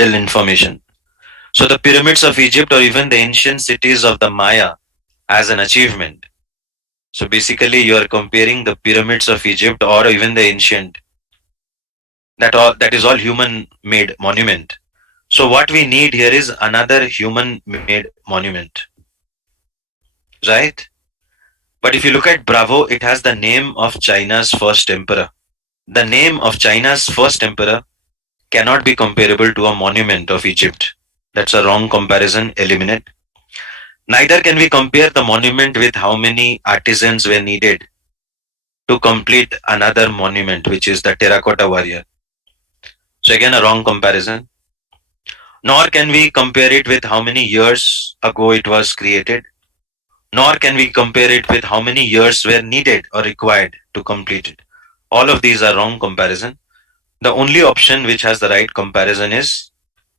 vital information. So the pyramids of Egypt or even the ancient cities of the Maya as an achievement. So basically you are comparing the pyramids of Egypt or even the ancient, that is all human made monument. So what we need here is another human made monument, right? But if you look at Bravo, it has the name of China's first emperor. The name of China's first emperor cannot be comparable to a monument of Egypt. That's a wrong comparison. Eliminate. Neither can we compare the monument with how many artisans were needed to complete another monument, which is the terracotta warrior. So again, a wrong comparison. Nor can we compare it with how many years ago it was created. Nor can we compare it with how many years were needed or required to complete it. All of these are wrong comparison. The only option which has the right comparison is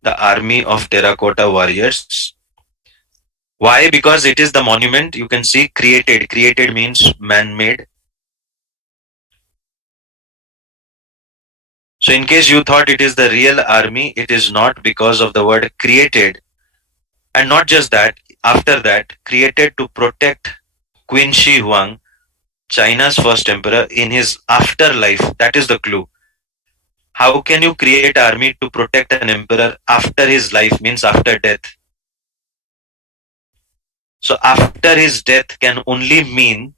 the army of terracotta warriors. Why? Because it is the monument, you can see, created. Created means man-made. So in case you thought it is the real army, it is not, because of the word created. And not just that, after that, created to protect Qin Shi Huang, China's first emperor, in his afterlife. That is the clue. How can you create an army to protect an emperor after his life, means after death? So after his death can only mean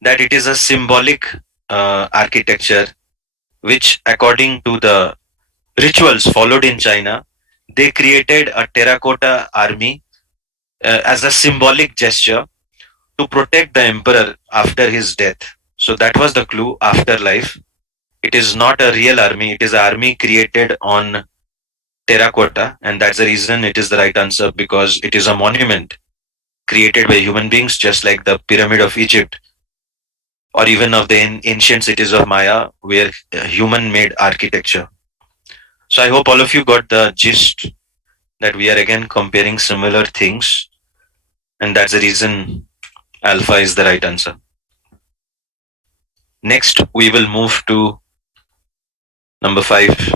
that it is a symbolic architecture, which according to the rituals followed in China, they created a terracotta army as a symbolic gesture to protect the emperor after his death. So that was the clue, afterlife. It is not a real army, it is an army created on terracotta, and that's the reason it is the right answer, because it is a monument created by human beings, just like the pyramid of Egypt or even of the ancient cities of Maya, were human made architecture. So I hope all of you got the gist that we are again comparing similar things, and that's the reason alpha is the right answer. Next, we will move to number 5.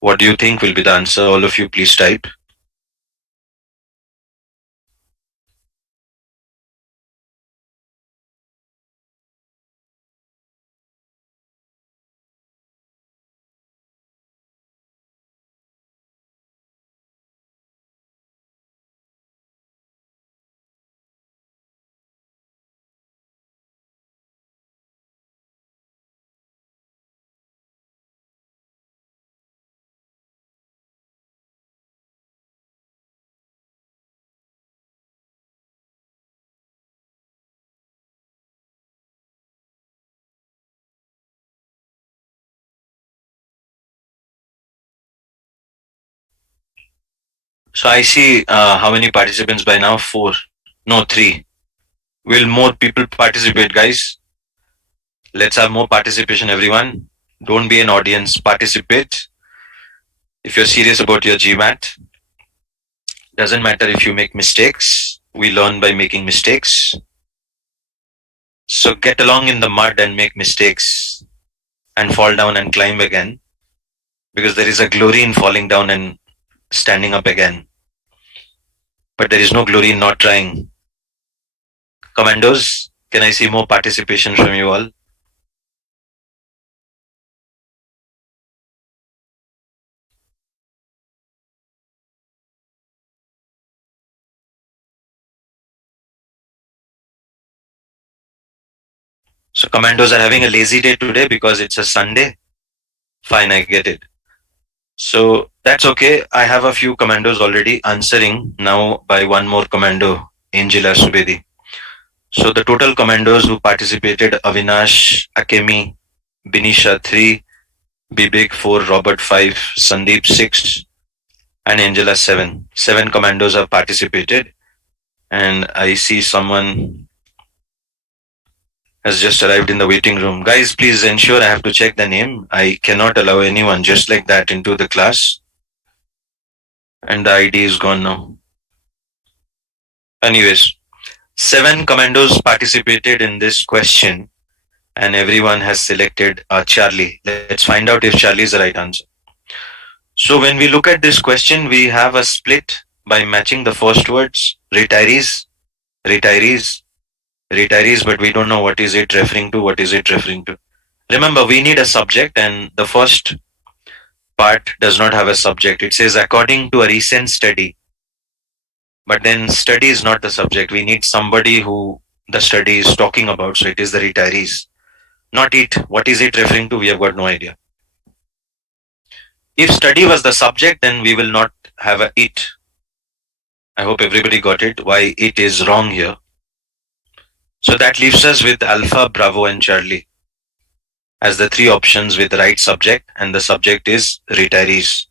What do you think will be the answer? All of you, please type. So I see how many participants by now? 4. No, 3. Will more people participate, guys? Let's have more participation, everyone. Don't be an audience, participate. If you're serious about your GMAT, doesn't matter if you make mistakes. We learn by making mistakes. So get along in the mud and make mistakes and fall down and climb again, because there is a glory in falling down and standing up again. But there is no glory in not trying. Commandos, can I see more participation from you all? So commandos are having a lazy day today because it's a Sunday. Fine, I get it. So that's okay. I have a few commandos already answering now by one more commando, Angela Subedi. So the total commandos who participated: Avinash, Akemi, Binisha 3, Bibik 4, Robert 5, Sandeep 6, and Angela 7. 7 commandos have participated. And I see someone has just arrived in the waiting room. Guys, please ensure I have to check the name. I cannot allow anyone just like that into the class. And the ID is gone now. Anyways, 7 commandos participated in this question, and everyone has selected Charlie. Let's find out if Charlie is the right answer. So when we look at this question, we have a split by matching the first words, retirees, retirees, retirees, but we don't know what is it referring to, what is it referring to. Remember, we need a subject, and the first part does not have a subject. It says, according to a recent study, but then study is not the subject. We need somebody who the study is talking about. So it is the retirees, not it. What is it referring to? We have got no idea. If study was the subject, then we will not have a it. I hope everybody got it. Why it is wrong here. So that leaves us with Alpha, Bravo, and Charlie as the three options with the right subject, and the subject is retirees.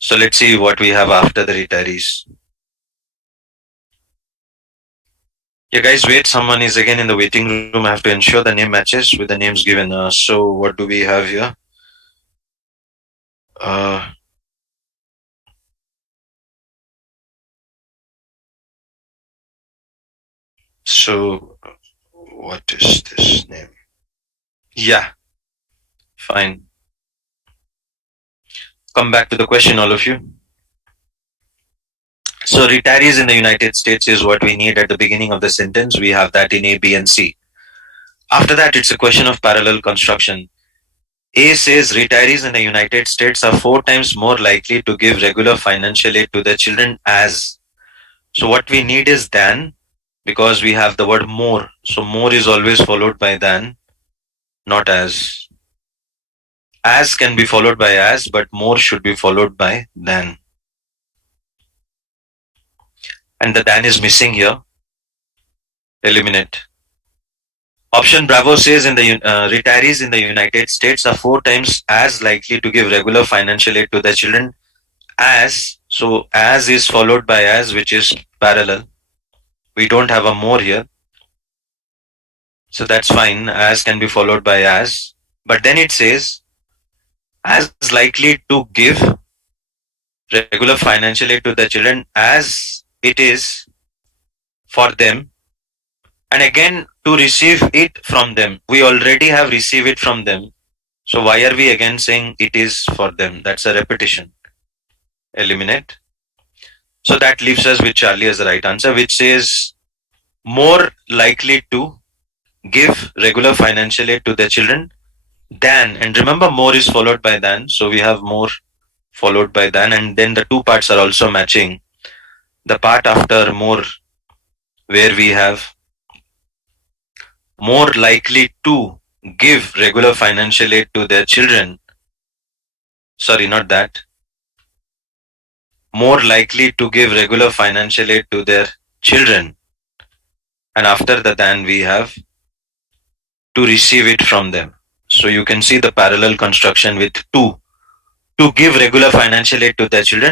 So let's see what we have after the retirees. Yeah, guys, wait. Someone is again in the waiting room. I have to ensure the name matches with the names given. So what do we have here? Uh, so what is this name? Yeah, fine. Come back to the question, all of you. So retirees in the United States is what we need at the beginning of the sentence. We have that in A, B, and C. After that, it's a question of parallel construction. A says retirees in the United States are 4 times more likely to give regular financial aid to their children as. So what we need is than, because we have the word more. So more is always followed by than, not as. As can be followed by as, but more should be followed by than. And the than is missing here. Eliminate. Option Bravo says in the retirees in the United States are 4 times as likely to give regular financial aid to their children as. So as is followed by as, which is parallel. We don't have a more here. So that's fine. As can be followed by as. But then it says as likely to give regular financial aid to the children as it is for them, and again to receive it from them. We already have received it from them. So why are we again saying it is for them? That's a repetition. Eliminate. So that leaves us with Charlie as the right answer, which says more likely to give regular financial aid to their children than. And remember, more is followed by than. So we have more followed by than, and then the two parts are also matching. The part after more, where we have more likely to give regular financial aid to their children. Sorry, not that. More likely to give regular financial aid to their children. And after the than, we have to receive it from them. So you can see the parallel construction with to give regular financial aid to their children